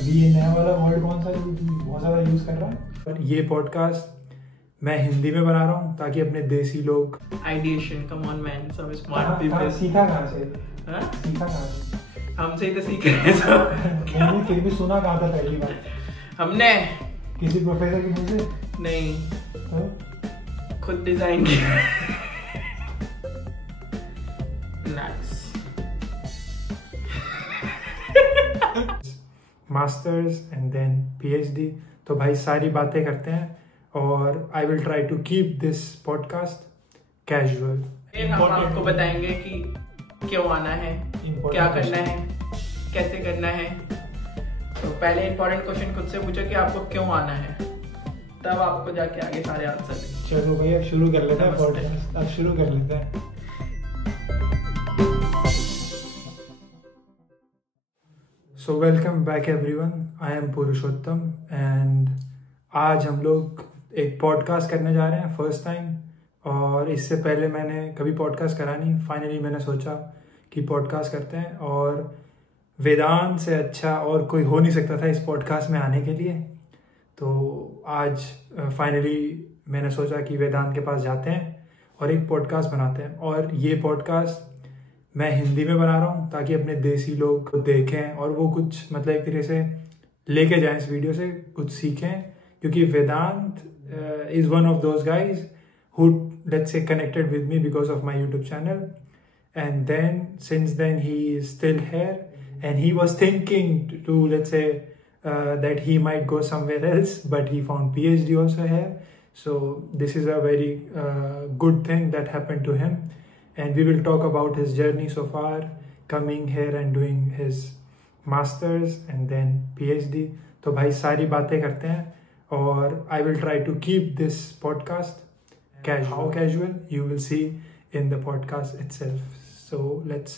अभी ये नया वाला वर्ड कौन सा बहुत ज़्यादा यूज़ कर रहा है। पर ये पॉडकास्ट मैं हिंदी में बना रहा हूँ ताकि अपने देसी लोग आइडिएशन कम ऑन मैन सब स्मार्ट पीपल सीखा कहाँ से हमसे ही तो सीख रहे हैं सब। मैंने फिर भी सुना कहाँ था पहली बार हमने किसी प्रोफेसर के मुंह से नहीं तो? खुद डिजाइन किया। Nice. Masters and then PhD. तो भाई सारी बातें करते हैं और I will try to keep this podcast casual. हम आपको बताएंगे कि क्यों आना है, क्या करना है, कैसे करना है। तो पहले इंपॉर्टेंट क्वेश्चन खुद से पूछो कि आपको क्यों आना है, तब आपको जाके आगे सारे आंसर। चलो भाई अब शुरू कर लेते हैं पॉडकास्ट। अब शुरू कर लेते हैं। So welcome back everyone, I am Purushottam and आज हम लोग एक पॉडकास्ट करने जा रहे हैं फर्स्ट टाइम। और इससे पहले मैंने कभी पॉडकास्ट करा नहीं। फाइनली मैंने सोचा कि पॉडकास्ट करते हैं और वेदांत से अच्छा और कोई हो नहीं सकता था इस पॉडकास्ट में आने के लिए। तो आज फाइनली मैंने सोचा कि वेदांत के पास जाते हैं और एक पॉडकास्ट बनाते हैं। और ये पॉडकास्ट मैं हिंदी में बना रहा हूँ ताकि अपने देसी लोग देखें और वो कुछ मतलब एक तरीके से लेके जाएं, इस वीडियो से कुछ सीखें। क्योंकि Vedant is one of those guys who let's say connected with me because of my YouTube channel, and then since then he is still here and he was thinking to let's say that he might go somewhere else, but he found PhD also here. So this is a very good thing that happened to him, and we will talk about his journey so far coming here and doing his masters and then PhD. तो भाई सारी बातें करते हैं और I will try to keep this podcast how casual you will see in the podcast itself. So let's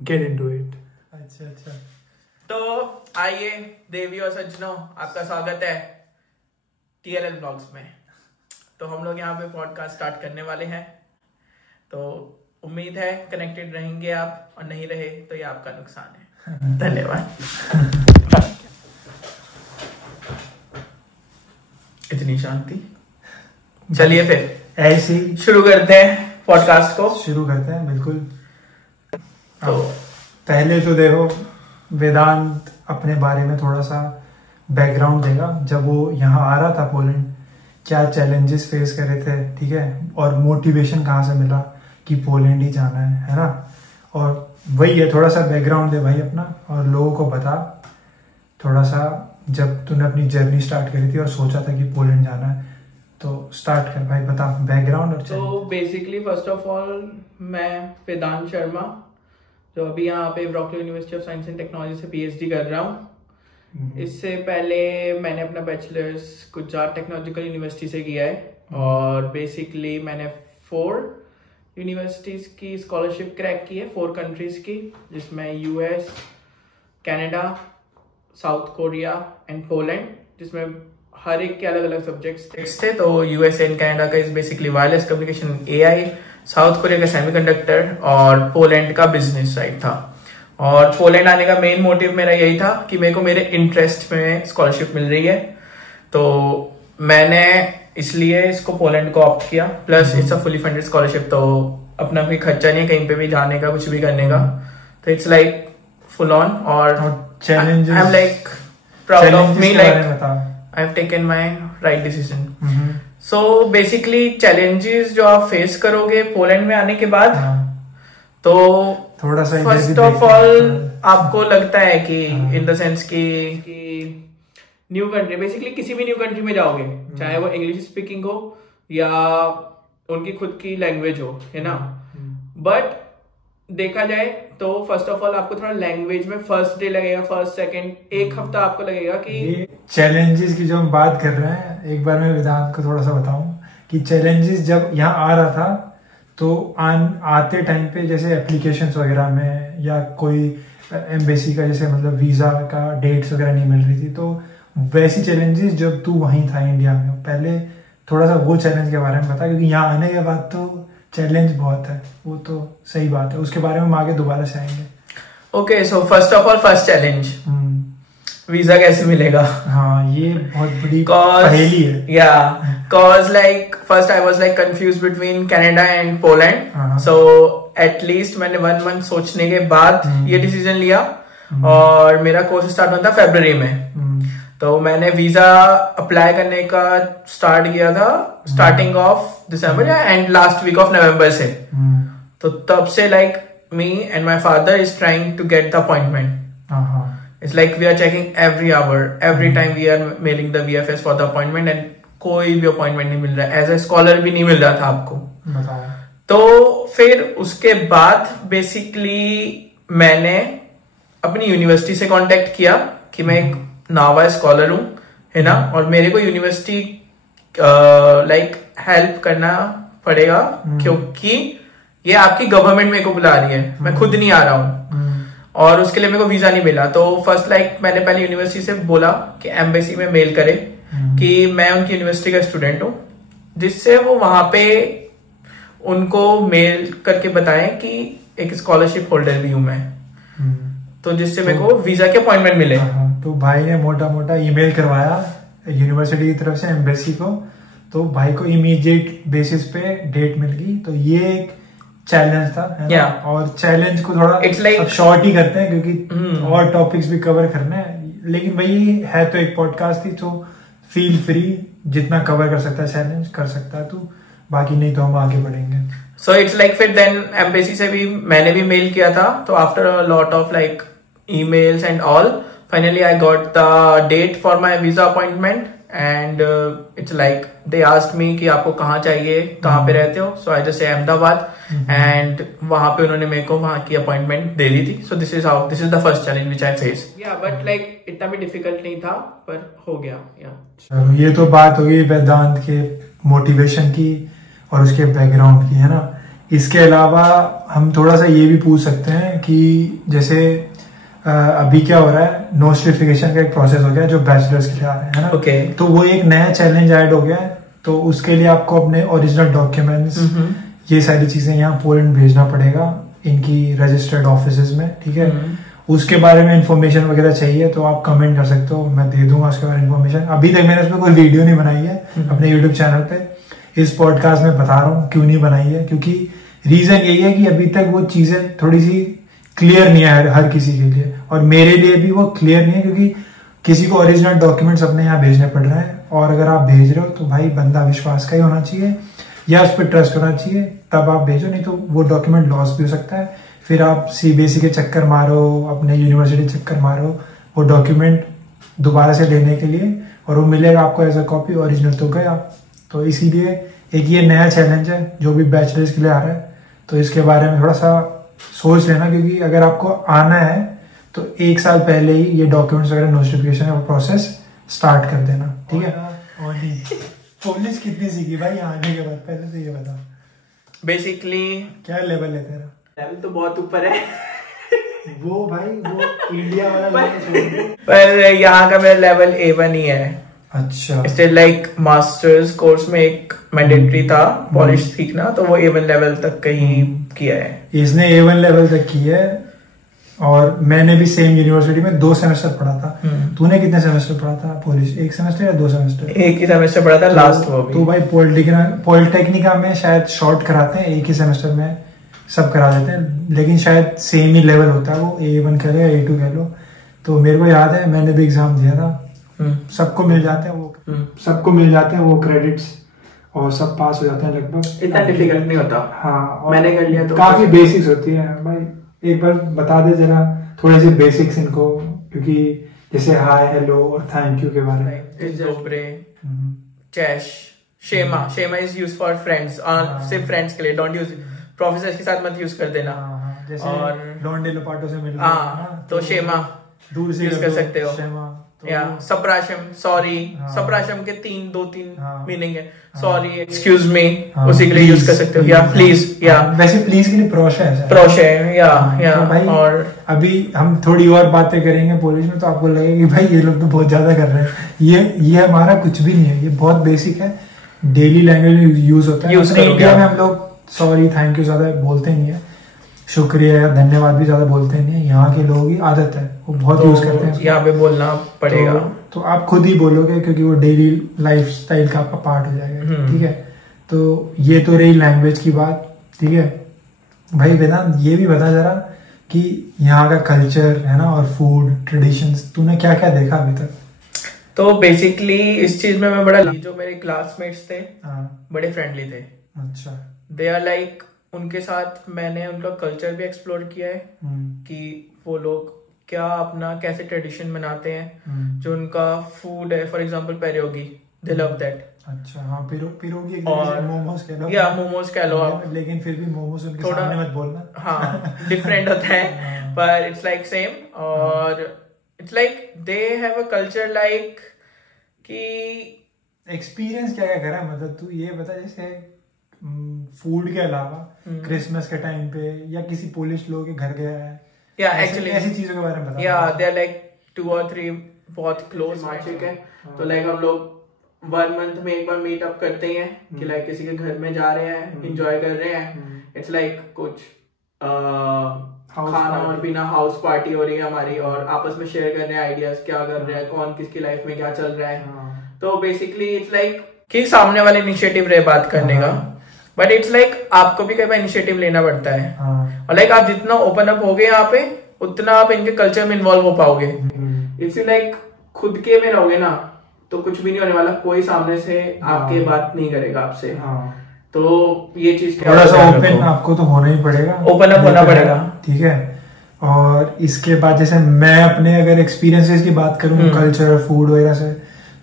get into it. अच्छा तो आइए देवी और सज्जनों, आपका स्वागत है TLL ब्लॉग्स में। तो हम लोग यहाँ पे पॉडकास्ट स्टार्ट करने वाले हैं। तो उम्मीद है कनेक्टेड रहेंगे आप, और नहीं रहे तो ये आपका नुकसान है। धन्यवाद। इतनी शांति। चलिए फिर ऐसी शुरू करते हैं पॉडकास्ट को। शुरू करते हैं बिल्कुल। तो पहले तो देखो वेदांत अपने बारे में थोड़ा सा बैकग्राउंड देगा। जब वो यहाँ आ रहा था पोलैंड, क्या चैलेंजेस फेस कर रहे थे, ठीक है, और मोटिवेशन कहाँ से मिला कि पोलैंड ही जाना है ना। और वही है, थोड़ा सा बैकग्राउंड दे भाई अपना और लोगों को बता थोड़ा सा। जब तूने अपनी जर्नी स्टार्ट करी थी और सोचा था कि पोलैंड जाना है, तो स्टार्ट कर भाई, बता बैकग्राउंड। तो बेसिकली फर्स्ट ऑफ ऑल मैं वेदांत शर्मा, जो अभी यहाँ पे broccoli university of science and technology से PhD कर रहा हूँ। इससे पहले मैंने अपना बैचलर्स गुजरात टेक्नोलॉजिकल यूनिवर्सिटी से किया है। और बेसिकली मैंने 4 यूनिवर्सिटीज की स्कॉलरशिप क्रैक की है, 4 कंट्रीज की, जिसमें US, Canada, south Korea and Poland, जिसमें हर एक के अलग अलग सब्जेक्ट्स थे। तो US एंड कनाडा का is basically wireless communication AI, south Korea का सेमीकंडक्टर और पोलैंड का बिजनेस साइड था। और पोलैंड आने का मेन मोटिव मेरा यही था कि मेरे को मेरे इंटरेस्ट में स्कॉलरशिप मिल रही है, तो मैंने इसलिए इसको पोलैंड को ऑप्ट किया। Plus it's a fully funded scholarship, तो अपना कोई खर्चा नहीं है कहीं पे भी जाने का, कुछ भी करने का। तो इट्स लाइक फुल ऑन। और I am like proud of me, like I have taken my right decision. So basically challenges जो आप फेस करोगे पोलैंड में आने के बाद, तो थोड़ा सा फर्स्ट ऑफ ऑल आपको लगता है कि इन द सेंस कि न्यू कंट्री, बेसिकली किसी भी न्यू कंट्री में जाओगे, चाहे वो इंग्लिश स्पीकिंग हो या उनकी खुद की लैंग्वेज हो, है ना। बट देखा जाए तो फर्स्ट ऑफ ऑल आपको थोड़ा लैंग्वेज में फर्स्ट डे लगेगा, फर्स्ट सेकंड एक हफ्ता आपको लगेगा कि चैलेंजेस की जो हम बात कर रहे हैं। एक बार मैं वेदांत को थोड़ा सा बताऊं कि चैलेंजेस जब यहाँ आ रहा था तो आते टाइम पे जैसे एप्लीकेशंस वगैरह में या कोई एम्बेसी का जैसे मतलब वीजा का डेट्स वगैरह नहीं मिल रही थी, तो वैसी चैलेंजेस जब तू वहीं था इंडिया में, पहले थोड़ा सा वो चैलेंज के बारे में बता। क्योंकि यहाँ आने के बाद तो चैलेंज बहुत है, वो तो सही बात है, उसके बारे में हम आगे दोबारा से आएंगे। Okay, so first of all first challenge visa कैसे मिलेगा। हाँ ये बहुत बड़ी पहेली है। या cause like first I was like confused between Canada and Poland, so at least मैंने 1 month सोचने के बाद ये डिसीजन लिया और मेरा कोर्स स्टार्ट होता था फरवरी में। तो मैंने वीजा अप्लाई करने का स्टार्ट किया था स्टार्टिंग ऑफ दिसंबर या एंड लास्ट वीक ऑफ नवंबर से। तो तब से like me and my father is trying to get the appointment. It's like we are checking every hour, every time we are mailing the VFS for the appointment and कोई भी appointment नहीं मिल रहा है, एज ए स्कॉलर भी नहीं मिल रहा था आपको। तो फिर उसके बाद बेसिकली मैंने अपनी यूनिवर्सिटी से कांटेक्ट किया कि मैं एक नावा स्कॉलर हूँ, है ना, और मेरे को यूनिवर्सिटी लाइक हेल्प करना पड़ेगा क्योंकि ये आपकी गवर्नमेंट मेरे को बुला रही है, मैं खुद नहीं आ रहा हूँ और उसके लिए मेरे को वीजा नहीं मिला। तो फर्स्ट लाइक मैंने पहले यूनिवर्सिटी से बोला कि एम्बेसी में मेल करे कि मैं उनकी यूनिवर्सिटी का स्टूडेंट हूँ, जिससे वो वहां पे उनको मेल करके बताएं कि एक स्कॉलरशिप होल्डर भी हूं मैं, तो जिससे मेरे को वीजा के अपॉइंटमेंट मिले। तो भाई ने मोटा मोटा ईमेल करवाया यूनिवर्सिटी की तरफ से एम्बेसी को, तो भाई को इमीडिएट बेसिस पे डेट मिल गई। तो ये एक चैलेंज था, है ना? और चैलेंज को थोड़ा अब शॉर्ट ही करते हैं क्योंकि और टॉपिक्स भी कवर करना है, लेकिन भाई है तो एक पॉडकास्ट थी, तो फील फ्री जितना कवर कर सकता है चैलेंज कर सकता है, तो बाकी नहीं तो हम आगे बढ़ेंगे। सो इट्स लाइक फिर देन एम्बेसी से भी मैंने भी मेल किया था, तो after a lot of like emails and all finally I got the date for my visa appointment and it's like they asked me कि आपको कहाँ चाहिए, कहाँ पे रहते हो। सो I just say Ahmedabad and वहां पे उन्होंने मेरे को वहां की अपॉइंटमेंट दे दी थी। So this is the first challenge which I face. या बट लाइक इतना भी डिफिकल्ट नहीं था पर हो गया। चलो ये तो बात होगी वेदांत के मोटिवेशन की और उसके बैकग्राउंड की, है ना। इसके अलावा हम थोड़ा सा ये भी पूछ सकते हैं कि जैसे अभी क्या हो रहा है, नोटिफिकेशन का एक प्रोसेस हो गया जो बैचलर्स के लिए आ रहे हैं, है ना। Okay. तो वो एक नया चैलेंज ऐड हो गया है, तो उसके लिए आपको अपने ओरिजिनल डॉक्यूमेंट्स ये सारी चीजें यहाँ पोलैंड भेजना पड़ेगा इनकी रजिस्टर्ड ऑफिसेज में, ठीक है। उसके बारे में इन्फॉर्मेशन वगैरह चाहिए तो आप कमेंट कर सकते हो, मैं दे दूंगा उसके बारे में इन्फॉर्मेशन। अभी तक मैंने उसमें कोई वीडियो नहीं बनाई है अपने यूट्यूब चैनल पे, इस पॉडकास्ट में बता रहा हूँ क्यों नहीं बनाई है, क्योंकि रीजन यही है कि अभी तक वो चीजें थोड़ी सी क्लियर नहीं है हर किसी के लिए, और मेरे लिए भी वो क्लियर नहीं है क्योंकि किसी को ओरिजिनल डॉक्यूमेंट्स अपने यहाँ भेजने पड़ रहे हैं, और अगर आप भेज रहे हो तो भाई बंदा विश्वास का ही होना चाहिए या उस पर ट्रस्ट होना चाहिए, तब आप भेजो, नहीं तो वो डॉक्यूमेंट लॉस भी हो सकता है। फिर आप सीबीएसई के चक्कर मारो, अपने यूनिवर्सिटी चक्कर मारो वो डॉक्यूमेंट दोबारा से लेने के लिए, और वो मिलेगा आपको एज अ कॉपी, ओरिजिनल तो गया। तो इसीलिए एक ये नया चैलेंज है जो भी बैचलर्स के लिए आ रहा है, तो इसके बारे में थोड़ा सा सोच लेना, क्योंकि अगर आपको आना है तो 1 साल पहले ही ये डॉक्यूमेंट्स वगैरह नोटिफिकेशन का प्रोसेस स्टार्ट कर देना, ठीक है। पुलिस कितनी सीखी भाई आने के बाद, पहले तो ये बता बेसिकली क्या लेवल है तेरा? लेवल तो बहुत ऊपर है वो भाई वो इंडिया वाला पर यहाँ का मेरा लेवल A1 ही है। अच्छा, स्टिल लाइक मास्टर्स कोर्स में एक मैंडेटरी था पॉलिश सीखना, तो वो A1 लेवल तक कहीं किया है। इसने A1 लेवल तक किया है, और मैंने भी सेम यूनिवर्सिटी में 2 सेमेस्टर पढ़ा था। तूने कितने सेमेस्टर पढ़ा था पॉलिश? 1 सेमेस्टर या 2 सेमेस्टर? 1 ही सेमेस्टर पढ़ा था लास्ट वो भी। तो भाई पॉलिटेक्निका में शायद शॉर्ट कराते हैं, 1 ही सेमेस्टर में सब करा देते हैं, लेकिन शायद सेम ही लेवल होता है, वो A1 कह लो या A2 कह लो। तो मेरे को याद है मैंने भी एग्जाम दिया था, सबको मिल जाते हैं वो क्रेडिट्स, और सब पास हो जाते हैं लगभग। इतना डिफिकल्ट नहीं होता। हाँ, मैंने कर लिया तो काफी बेसिक्स होती है भाई। एक बार बता दे जरा थोड़े से बेसिक्स इनको, क्योंकि जैसे हाय, हेलो और थैंक यू के बारे में। दोब्रे, चैश, शेमा इज यूज फॉर फ्रेंड्स, सिर्फ फ्रेंड्स के लिए, डोंट यूज प्रोफेसर के साथ मत यूज कर देना। जैसे और लॉन्डे लोपाटो से मिल तो शेमा दूर से यूज कर सकते हो। या सप्राशम, सॉरी, सप्राशम के 2-3 मीनिंग है। सॉरी, एक्सक्यूज मी, उसी के लिए यूज कर सकते हो। या प्लीज, या वैसे प्लीज के लिए प्रोश है या भाई। और अभी हम थोड़ी और बातें करेंगे पोलिश में, तो आपको लगेगा कि भाई ये लोग तो बहुत ज्यादा कर रहे हैं। ये हमारा कुछ भी नहीं है, ये बहुत बेसिक है, डेली लैंग्वेज में यूज होता है। इंडिया में हम लोग सॉरी, थैंक यू ज्यादा बोलते नहीं है, शुक्रिया या धन्यवाद भी ज्यादा बोलते नहीं, यहाँ के लोगों की आदत है, वो बहुत यूज करते हैं, यहाँ पे बोलना पड़ेगा। तो आप खुद ही बोलोगे क्योंकि वो डेली लाइफ स्टाइल का आपका पार्ट हो जाएगा। ठीक है, तो ये तो रही लैंग्वेज की बात। ठीक है भाई वेदांत, ये भी बता जरा कि यहाँ का कल्चर है ना और फूड ट्रेडिशंस, तूने क्या क्या देखा अभी तक? तो बेसिकली इस चीज में मैं बड़ा, जो मेरे क्लासमेट्स थे बड़े फ्रेंडली थे। अच्छा, दे आर लाइक, उनके साथ मैंने उनका कल्चर भी एक्सप्लोर किया है कि वो लोग क्या अपना कैसे ट्रेडिशन मनाते हैं। जो उनका फूड है, for example pierogi, they love that. अच्छा, हाँ, पिरोगी और मोमोज कह लो, या मोमोज कह लो आप, लेकिन फिर भी मोमोज उनके थोड़ा सामने मत बोलना। हाँ, डिफरेंट होता है, पर इट्स लाइक सेम। और it's like they have a culture like कि एक्सपीरियंस क्या क्या करा, मतलब तू ये बता, जैसे फूड के अलावा क्रिसमस के टाइम पे या किसी पोलिश लोग के घर गया है, या एक्चुअली ऐसी चीजों के बारे में बता। या दे आर लाइक 2 or 3 बहुत क्लोज मार्चिक है। तो लाइक हम लोग 1 month में एक बार मीट अप करते हैं कि लाइक किसी के घर में जा रहे हैं, एंजॉय कर रहे हैं। इट्स लाइक कुछ खाना और पीना, हाउस पार्टी हो रही है हमारी, और आपस में शेयर कर रहे हैं आइडियाज, क्या कर रहे हैं, कौन किसकी लाइफ में क्या चल रहा है। तो बेसिकली इट्स लाइक कि सामने वाले इनिशिएटिव रहे बात करने का, बट इट्स लाइक आपको भी कई बार इनिशिएटिव लेना पड़ता है। और लाइक आप जितना ओपन अप हो गए यहाँ पे, उतना आप इनके कल्चर में इन्वॉल्व हो पाओगे। इट्स लाइक खुद के में रहोगे ना तो कुछ भी नहीं होने वाला, कोई सामने से आपके बात नहीं करेगा आपसे। तो ये चीज थोड़ा सा ओपन आपको तो होना ही पड़ेगा, ओपन अप होना पड़ेगा। ठीक है, और इसके बाद जैसे मैं अपने अगर एक्सपीरियंसेस की बात करूँ कल्चर फूड वगैरह से,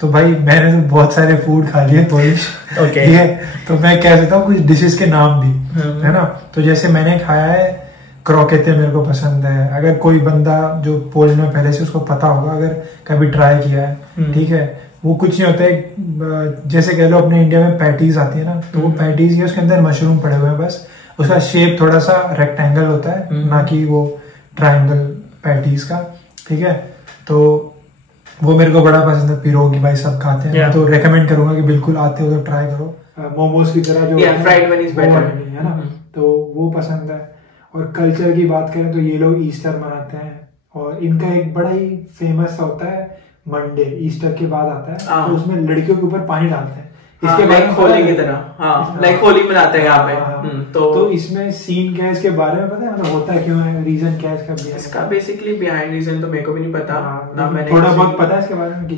तो भाई मैंने तो बहुत सारे फूड खा लिए पोलिश। ठीक है, तो मैं कह सकता हूँ कुछ डिशेस के नाम भी, है ना। तो जैसे मैंने खाया है क्रोकेते, मेरे को पसंद है। अगर कोई बंदा जो पोलैंड में पहले से उसको पता होगा, अगर कभी ट्राई किया है, ठीक है, वो कुछ नहीं होता है, जैसे कह लो अपने इंडिया में पैटीज आती है ना, तो वो पैटीज है, उसके अंदर मशरूम पड़े हुए हैं बस, उसका शेप थोड़ा सा रेक्टेंगल होता है, ना कि वो ट्राइंगल पैटीज का। ठीक है, तो वो मेरे को बड़ा पसंद है। पिरोगी भाई सब खाते हैं, तो रेकमेंड करूंगा कि बिल्कुल आते हो तो ट्राई करो। मोमोज की तरह जो फ्राइड वन इज बेटर है ना, तो वो पसंद है। और कल्चर की बात करें तो ये लोग ईस्टर मनाते हैं, और इनका एक बड़ा ही फेमस होता है मंडे, ईस्टर के बाद आता है, तो उसमें लड़कियों के ऊपर पानी डालते हैं। इसके लाइक होली की तरह, लाइक होली मनाते हैं यहाँ पे। तो इसमें सीन क्या है, इसके बारे में पता है, मतलब होता है क्यों है, रीजन क्या है इसका बेसिकली बिहाइंड रीजन तो मेरे को भी नहीं पता ना, मैंने थोड़ा बहुत पता है इसके बारे में कि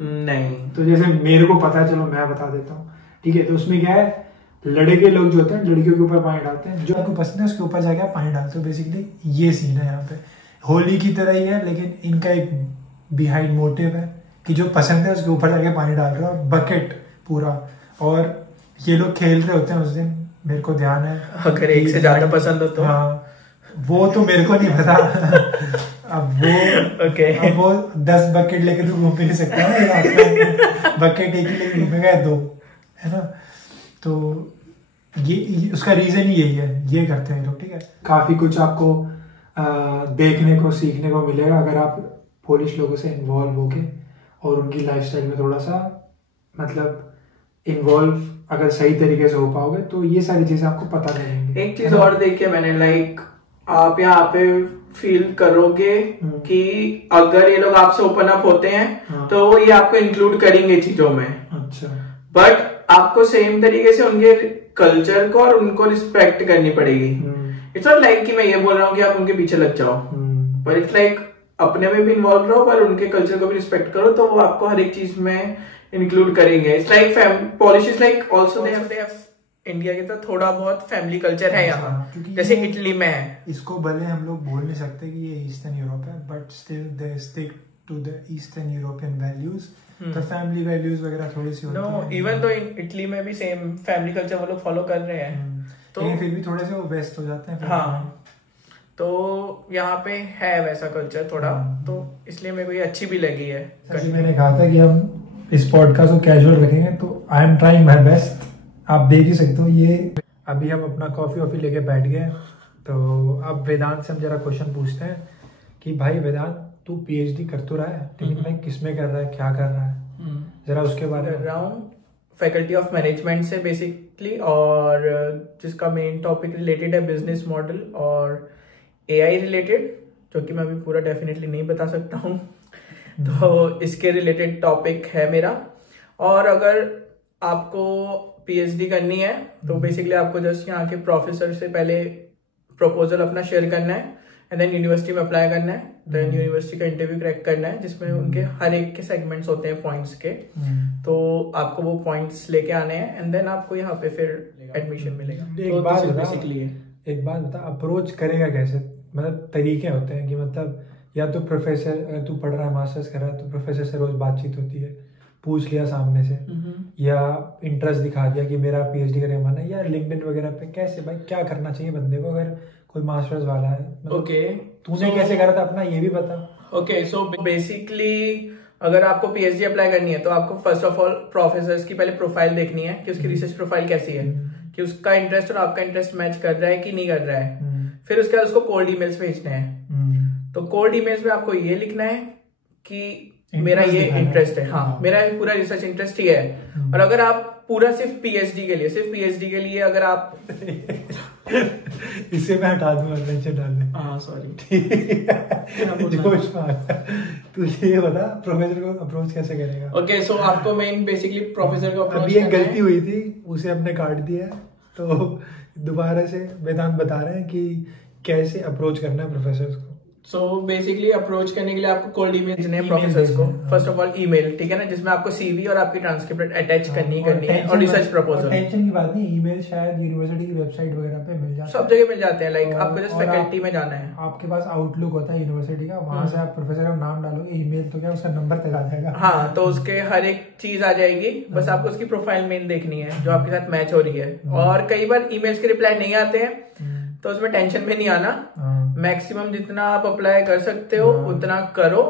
नहीं। तो जैसे मेरे को पता है, चलो मैं बता देता हूँ। ठीक है, तो उसमें क्या है, लड़के लोग जो होते हैं लड़कियों के ऊपर पानी डालते हैं, जो आपको पसंद है उसके ऊपर जाके पानी डालते हो। बेसिकली ये सीन है यहाँ पे, होली की तरह ही है, लेकिन इनका एक बिहाइंड मोटिव है कि जो पसंद है उसके ऊपर जाके पानी डाल रहे हो, बकेट पूरा। और ये लोग खेल रहे होते हैं उस दिन, मेरे को ध्यान है, अगर एक से ज्यादा पसंद हो तो। हाँ, वो तो मेरे को नहीं पता। अब वो 10 बकेट लेके तो घूम भी नहीं सकता ना, बकेट एक ही लेके घूमेगा 2, है ना। तो ये उसका रीजन ही यही है, ये करते हैं लोग। ठीक है, काफी कुछ आपको देखने को सीखने को मिलेगा अगर आप पोलिश लोगों से इन्वॉल्व होके और उनकी लाइफस्टाइल में थोड़ा सा मतलब इन्वॉल्व अगर सही तरीके से हो पाओगे, तो ये सारी चीजें आपको पता लगेंगी। एक चीज और देखिए मैंने, लाइक आप यहाँ पे फील करोगे कि अगर ये लोग आपसे ओपन अप होते हैं तो वो ये आपको इंक्लूड करेंगे चीजों में। अच्छा, बट आपको सेम तरीके से उनके कल्चर को और उनको रिस्पेक्ट करनी पड़ेगी। इट्स नॉट लाइक कि मैं ये बोल रहा हूँ कि आप उनके पीछे लग जाओ, पर इट्स लाइक अपने में भी इन्वॉल्व रहो, पर उनके कल्चर को भी रिस्पेक्ट करो, तो वो आपको हर एक चीज में इंक्लूड करेंगे। It's like polish is like also they have India के तो थोड़ा बहुत फैमिली कल्चर है यहाँ, जैसे इटली में है। इसको भले हम लोग बोल नहीं सकते कि ये ईस्टर्न यूरोप है, but still they stick to the eastern European values, तो फैमिली वैल्यूज वगैरह थोड़ी सी होती है। इवन तो इटली में भी सेम फैमिली कल्चर वो लोग फॉलो कर रहे हैं, तो फिर भी थोड़े से वो वेस्ट हो जाते हैं। हाँ, तो यहाँ पे है वैसा कल्चर थोड़ा, तो इसलिए मेरे को ये अच्छी भी लगी है। मैंने कहा था कि हम इस पॉडकास्ट को कैजुअल रखेंगे, तो I am trying my best. आप देख ही सकते हो, ये अभी हम अपना कॉफी वॉफी लेके बैठ गए, तो अब वेदांत से हम जरा क्वेश्चन पूछते हैं कि भाई वेदांत, तू पीएचडी कर तो रहा है, लेकिन भाई किसमें कर रहा है, क्या कर रहा है, जरा उसके बारे में। फैकल्टी ऑफ मैनेजमेंट से बेसिक बेसिकली, और जिसका मेन टॉपिक रिलेटेड है बिजनेस मॉडल और एआई रिलेटेड, जो कि मैं अभी पूरा डेफिनेटली नहीं बता सकता हूँ। तो इसके रिलेटेड टॉपिक है मेरा। और अगर आपको पीएचडी करनी है तो बेसिकली आपको जस्ट यहाँ के प्रोफेसर से पहले प्रपोजल अपना शेयर करना है, एंड देन यूनिवर्सिटी में अप्लाई करना है, देन यूनिवर्सिटी का इंटरव्यू क्रैक करना है, जिसमें उनके हर एक के सेगमेंट्स होते हैं पॉइंट्स के। तो आपको वो पॉइंट्स लेके आने हैं, एंड देन आपको यहाँ पे फिर एडमिशन मिलेगा। एक बात बता, अप्रोच करेगा कैसे? मतलब तरीके होते हैं कि मतलब या तो प्रोफेसर, अगर तू पढ़ रहा है मास्टर्स कर रहा है तो प्रोफेसर से रोज बातचीत होती है, पूछ लिया सामने से, या इंटरेस्ट दिखा दिया कि मेरा पीएचडी करने का मन है, या लिंक्डइन वगैरह पे कैसे भाई क्या करना चाहिए बंदे को अगर कोई मास्टर्स वाला है? ओके, तूने कैसे करा था अपना, ये भी बता। ओके, सो बेसिकली अगर आपको पीएचडी अप्लाई करनी है तो आपको फर्स्ट ऑफ ऑल प्रोफेसर्स की पहले प्रोफाइल देखनी है कि उसकी रिसर्च प्रोफाइल कैसी है, कि उसका इंटरेस्ट और आपका इंटरेस्ट मैच कर रहा है कि नहीं कर रहा है। फिर उसके बाद उसको कोल्ड ईमेल्स भेजने हैं। तो कोल्ड ईमेल्स में आपको ये लिखना है कि मेरा ये इंटरेस्ट है, हाँ मेरा पूरा रिसर्च इंटरेस्ट ही है। और अगर आप पूरा सिर्फ पीएचडी के लिए अगर आप इसे मैं हटा दूंगा, टेंशन डाल दे। हाँ सॉरी, जोश में तू ये बता प्रोफेसर को अप्रोच कैसे करेगा? ओके, सो आपको मेन बेसिकली प्रोफेसर को अप्रोच अभी एक गलती हुई थी, उसे हमने काट दिया, तो दोबारा से वेदांत बता रहे हैं कि कैसे अप्रोच करना है प्रोफेसर को। सो बेसिकली अप्रोच करने के लिए आपको कोल्ड ईमेल भेजने हैं प्रोफेसर्स को। फर्स्ट ऑफ ऑल ईमेल, ठीक है ना, जिसमें आपको सीवी और आपकी ट्रांसक्रिप्ट अटैच करनी है, और रिसर्च प्रपोजल। टेंशन की बात नहीं, ईमेल शायद यूनिवर्सिटी की वेबसाइट वगैरह पे मिल जाते हैं, सब जगह मिल जाते हैं। लाइक आपको जस्ट फैकल्टी में जाना है, आपके पास आउटलुक होता है यूनिवर्सिटी का, वहां से आप प्रोफेसर का नाम डालोगे, ईमेल तो क्या उसका नंबर तक आ जाएगा। हाँ, तो उसके हर एक चीज आ जाएगी, बस आपको उसकी प्रोफाइल मेन देखनी है जो आपके साथ मैच हो रही है। और कई बार ईमेल्स के रिप्लाई नहीं आते हैं तो उसमें टेंशन में नहीं आना, मैक्सिमम जितना आप अप्लाई कर सकते हो उतना करो,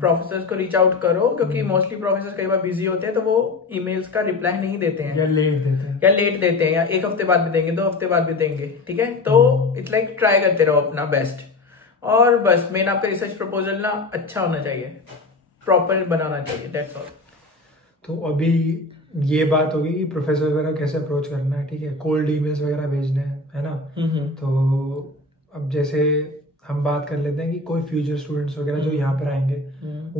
प्रोफेसर्स को रीच आउट करो, क्योंकि मोस्टली प्रोफेसर कई बार बिजी होते हैं तो वो ईमेल्स का रिप्लाई नहीं देते हैं, या लेट देते हैं, या एक हफ्ते बाद भी देंगे, 2 हफ्ते बाद भी देंगे, ठीक है। तो इट्स लाइक ट्राई करते रहो अपना बेस्ट, और बस मेन आपका रिसर्च प्रपोजल ना अच्छा होना चाहिए, प्रॉपर बनाना चाहिए, दैट्स ऑल। तो अभी ये बात होगी कि प्रोफेसर वगैरह कैसे अप्रोच करना है, ठीक है, कोल्ड ईमेल्स वगैरह भेजने हैं, है ना। तो अब जैसे हम बात कर लेते हैं कि कोई फ्यूचर स्टूडेंट्स वगैरह जो यहाँ पर आएंगे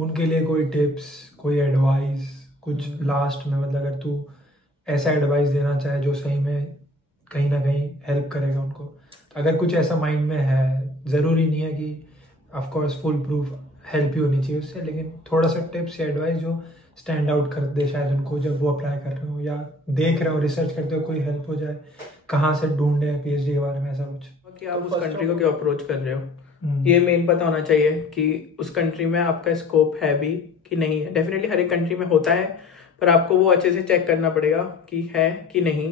उनके लिए कोई टिप्स, कोई एडवाइस, कुछ लास्ट में, मतलब अगर तू ऐसा एडवाइस देना चाहे जो सही में कहीं ना कहीं हेल्प करेगा उनको, तो अगर कुछ ऐसा माइंड में है, ज़रूरी नहीं है कि of course full proof help ही होनी चाहिए उससे, लेकिन थोड़ा सा टिप्स या एडवाइस जो स्टैंड आउट कर दे शायद उनको, जब वो अप्लाई कर रहे हो या देख रहे हो, रिसर्च करते हो, कोई हेल्प हो जाए, कहाँ से ढूंढे हैं पीएचडी के बारे में, ऐसा कुछ कि आप उस कंट्री को क्यों अप्रोच कर रहे हो, ये मेन पता होना चाहिए कि उस कंट्री में आपका स्कोप है भी कि नहीं है। डेफिनेटली हर एक कंट्री में होता है, पर आपको वो अच्छे से चेक करना पड़ेगा कि है कि नहीं।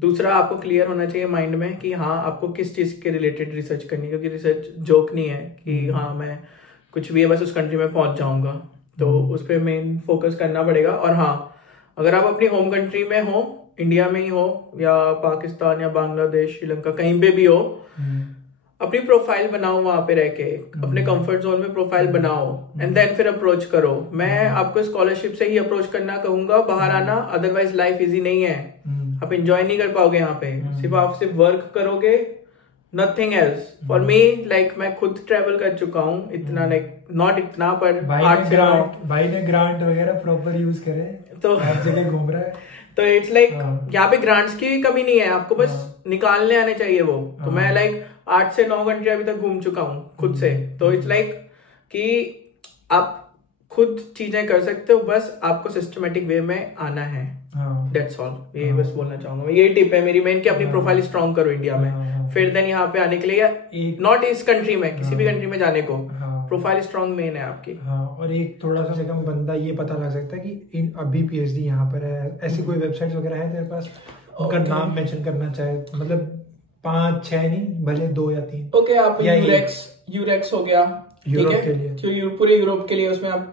दूसरा, आपको क्लियर होना चाहिए माइंड में कि हाँ आपको किस चीज के रिलेटेड रिसर्च करनी है, क्योंकि रिसर्च जोक नहीं है कि हाँ मैं कुछ भी है बस उस कंट्री में पहुंच जाऊंगा, तो उस पर मेन फोकस करना पड़ेगा। और हाँ, अगर आप अपनी होम कंट्री में हो, इंडिया में ही हो या पाकिस्तान या बांग्लादेश, श्रीलंका, कहीं पे भी हो, अपनी प्रोफाइल बनाओ वहां पे रह के, अपने कंफर्ट जोन में प्रोफाइल बनाओ, एंड देन फिर अप्रोच करो। मैं आपको स्कॉलरशिप से ही अप्रोच करना कहूंगा, बाहर आना, अदरवाइज लाइफ इजी नहीं है, आप एंजॉय नहीं कर पाओगे यहाँ पे, सिर्फ वर्क करोगे, nothing else. For me, like मैं खुद ट्रेवल कर चुका हूँ इतना, लाइक नॉट इतना, पर भाई ने ग्रांट वगैरह प्रॉपर यूज करे तो हर जगह घूम रहा है। तो इट्स लाइक यहाँ पे ग्रांट्स की कमी नहीं है, आपको बस निकालने आने चाहिए वो। तो मैं लाइक 8 से 9 कंट्री अभी तक घूम चुका हूँ खुद से। तो इट्स लाइक कि आप खुद चीजें कर सकते हो, बस आपको सिस्टमेटिक वे में आना है, दैट्स ऑल। ये बस बोलना चाहूंगा मैं, ये टिप है मेरी मेन कि अपनी प्रोफाइल स्ट्रॉन्ग करो इंडिया में, फिर देन यहाँ पे आने के लिए, या नॉट इस कंट्री में, किसी भी कंट्री में जाने को प्रोफाइल स्ट्रॉन्ग मेन है आपकी। हाँ, और एक थोड़ा सा कम बंदा ये पता लग सकता है कि इन अभी पीएचडी यहाँ पर है, ऐसी कोई वेबसाइट वगैरह है तेरे पास, उनका नाम मेंशन करना चाहे, मतलब 5-6 नहीं, भले 2 या 3। ओके, आप यूरेक्स हो गया, यूरोप के लिए, क्यों पूरे यूरोप के लिए उसमें आप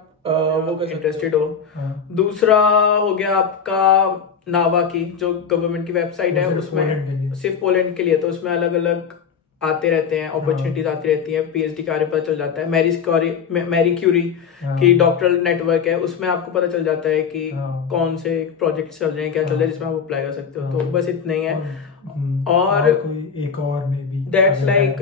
वो इंटरेस्टेड हो। दूसरा हो गया आपका नावा की, जो गवर्नमेंट की वेबसाइट है, उसमें सिर्फ पोलैंड के लिए, तो उसमें अलग अलग आते रहते हैं, अपॉर्चुनिटीज आती रहती हैं, पीएचडी के बारे में पता चल जाता है। मैरी क्यूरी की डॉक्टरल नेटवर्क है, उसमें आपको पता चल जाता है कि कौन से प्रोजेक्ट चल रहे हैं, क्या चल रहा है, जिसमें आप अप्लाई कर सकते हो। तो बस इतना ही है। और कोई एक और में भी दैट्स लाइक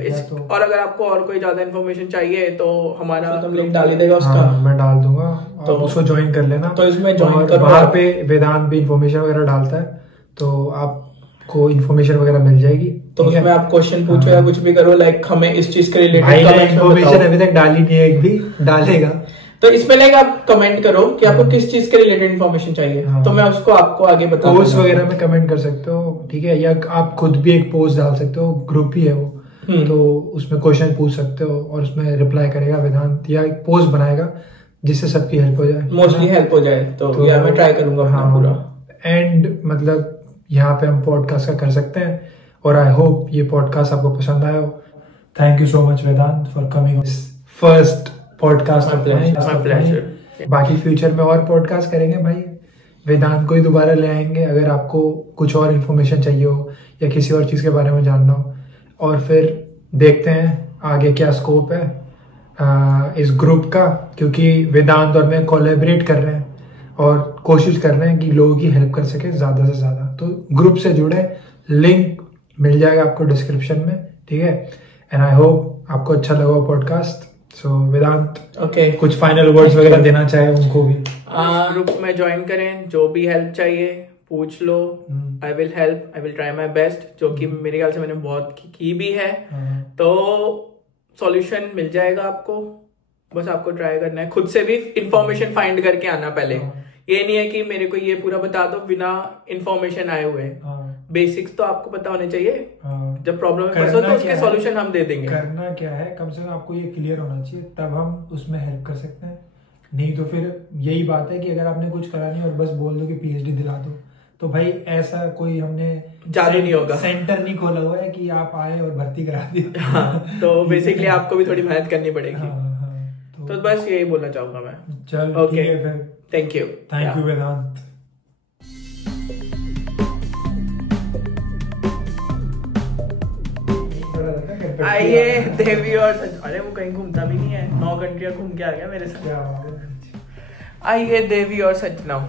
और अगर आपको और कोई ज्यादा इन्फॉर्मेशन चाहिए तो हमारा तुम लिंक डाल ही देगा उसका, मैं डाल दूंगा, तो उसको ज्वाइन कर लेना। तो इसमें ज्वाइन कर, वहाँ पे वेदांत भी इन्फॉर्मेशन वगैरह डालता है, तो आपको इन्फॉर्मेशन वगैरह मिल जाएगी। तो उसमें आप क्वेश्चन पूछो या कुछ भी करो, लाइक हमें इस चीज के रिलेटेड इन्फॉर्मेशन अभी तक डाली नहीं है, एक भी डालेगा। तो इसमें लाइक आप कमेंट करो कि आपको किस चीज के रिलेटेड इन्फॉर्मेशन चाहिए, तो मैं उसको आपको आगे बता पोस्ट वगैरह में कमेंट कर सकते हो, ठीक है, या आप खुद भी एक पोस्ट डाल सकते हो, ग्रुप ही है वो, तो उसमें क्वेश्चन पूछ सकते हो और उसमें रिप्लाई करेगा वेदांत, या एक पोस्ट बनाएगा जिससे सबकी हेल्प हो जाए, मोस्टली हेल्प हो जाए। तो यार मैं ट्राई करूंगा पूरा। एंड मतलब यहाँ पे हम पॉडकास्ट का कर सकते हैं, और आई होप ये पॉडकास्ट आपको पसंद आया हो। Thank you so much Vedant for coming first podcast. बाकी फ्यूचर में और पॉडकास्ट करेंगे भाई, वेदांत को ही दोबारा ले आएंगे अगर आपको कुछ और इन्फॉर्मेशन चाहिए हो या किसी और चीज़ के बारे में जानना हो, और फिर देखते हैं आगे क्या स्कोप है इस ग्रुप का, क्योंकि वेदांत और मैं कोलैबोरेट कर रहे हैं और कोशिश कर रहे हैं कि लोगों की हेल्प कर सके ज़्यादा से ज़्यादा। तो ग्रुप से जुड़े, लिंक मिल जाएगा आपको डिस्क्रिप्शन में, ठीक है। एंड आई होप आपको अच्छा लगा पॉडकास्ट। सो वेदांत, ओके, कुछ फाइनल वर्ड्स वगैरह देना चाहे उनको भी। ग्रुप में ज्वाइन करें, जो भी हेल्प चाहिए पूछ लो, I will help, I will try my best, जो कि मेरे ख्याल से मैंने बहुत की भी है। तो सॉल्यूशन मिल जाएगा आपको, बस आपको ट्राई करना है, खुद से भी इंफॉर्मेशन फाइंड करके आना पहले। ये नहीं है कि मेरे को ये पूरा बता दो बिना इंफॉर्मेशन आए हुए। बेसिक्स तो आपको पता होने चाहिए, जब प्रॉब्लम है फंसो तो उसके सॉल्यूशन हम दे देंगे। करना क्या है, कम से कम आपको ये क्लियर होना चाहिए, तब हम उसमें हेल्प कर सकते हैं। नहीं तो फिर यही बात है कि अगर आपने कुछ करा नहीं और बस बोल दो कि पीएचडी दिला दो, तो भाई ऐसा कोई हमने जादू नहीं होगा, सेंटर नहीं खोला हुआ है कि आप आए और भर्ती करा दी। तो बेसिकली आपको भी थोड़ी मेहनत करनी पड़ेगी। तो बस यही बोलना चाहूंगा मैं। चल ओके, थैंक यू वेदांत। आइए देवी और अरे वो कहीं घूमता भी नहीं है, 9 कंट्रियां घूम के आ गया मेरे साथ। आइए देवी और सजनाओ।